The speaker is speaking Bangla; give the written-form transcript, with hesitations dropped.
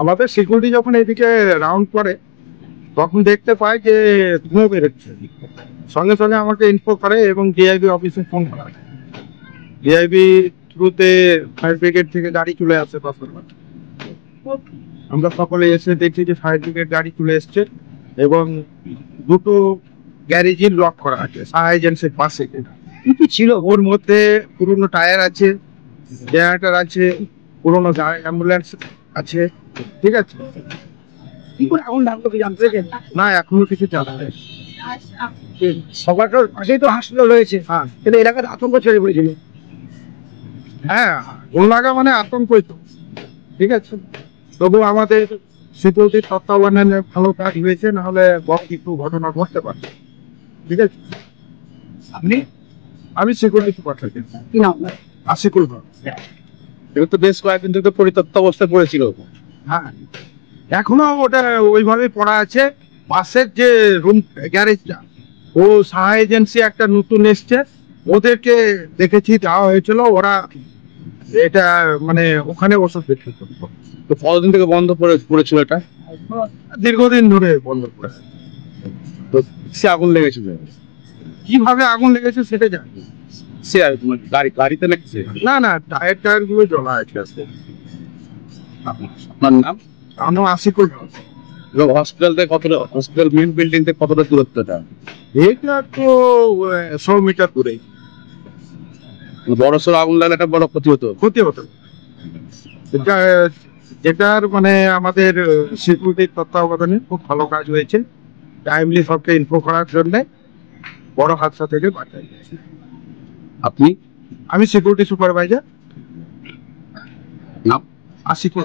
আমাদের সিকিউরিটি যখন এদিকে রাউন্ড করে তখন দেখতে পাই যে ধুঁয়ো বেরোচ্ছে, সঙ্গে সঙ্গে আমাকে ইনফো করে এবং ডিআইবি অফিসে ফোন করা হয়। ডিআইবি থ্রুতে ফায়ার ব্রিগেড থেকে গাড়ি চলে আসে তখন আমরা সকলে এসে দেখছি যে ফায়ার ব্রিগেড গাড়ি চলে এসছে এবং দুটো গ্যারেজই লক করা আছে সাহা এজেন্সির পাশে। কি ছিল ওর মধ্যে? পুরোনো টায়ার আছে, জেনারেটর আছে, পুরোনো অ্যাম্বুলেন্স আছে, ঠিক আছে। কি করে আগুন লাগলো কি জানতে পেরেছেন? না, এখনো কিছু জানা নেই। সবার পাশেই তো হাসপাতাল রয়েছে, হ্যাঁ, কিন্তু এলাকাতে আতঙ্ক ছড়িয়ে পড়েছিল। হ্যাঁ, আগুন লাগা মানে আতঙ্কই তো, ঠিক আছে। তবু আমাদের সিকিউরিটির তত্ত্বাবধানে ভালো কাজ হয়েছে, নাহলে বড় কিছু ঘটনা ঘটতে পারে, ঠিক আছে। আপনি? আমি সিকিউরিটি সুপার থাকি। কি নাম? আশিকুল হক। এটা তো বেশ কয়েকদিন থেকে পরিত্যক্ত অবস্থায় পড়েছিল। হ্যাঁ, এখনো ওটা ওইভাবে পড়া আছে। পাশের যে রুম গ্যারেজটা, ও সাহা এজেন্সি একটা নতুন এসছে, ওদেরকে দেখেছি দেওয়া হয়েছিল, ওরা এটা মানে ওখানে ওষুধ বিক্রি করতো। তো কতদিন থেকে বন্ধ পড়েছিল এটা? দীর্ঘদিন ধরে বন্ধ পড়েছে। তো সে আগুন লেগেছিল, কিভাবে আগুন লেগেছে সেটা জানি সে গাড়িতে লেগেছে। না না, টায়ার গুলো জ্বলা আছে। আপনার নাম? আমার নাম আশিকুল। হসপিটাল থেকে কতটা, হসপিটাল মেন বিল্ডিং থেকে কতটা দূরত্বটা? এটা তো 100 মিটার দূরেই। বড় সড়ো আগুন লাগলে একটা বড় ক্ষতি হতো। এটা যেটার মানে আমাদের সিকিউরিটির তত্ত্বাবধানে খুব ভালো কাজ হয়েছে, টাইমলি সবকে ইনফো করার জন্য বড় হাদসা থেকে বাঁচা গেছে। আপনি? আমি সিকিউরিটি সুপারভাইজার। নাম? আশিকুল।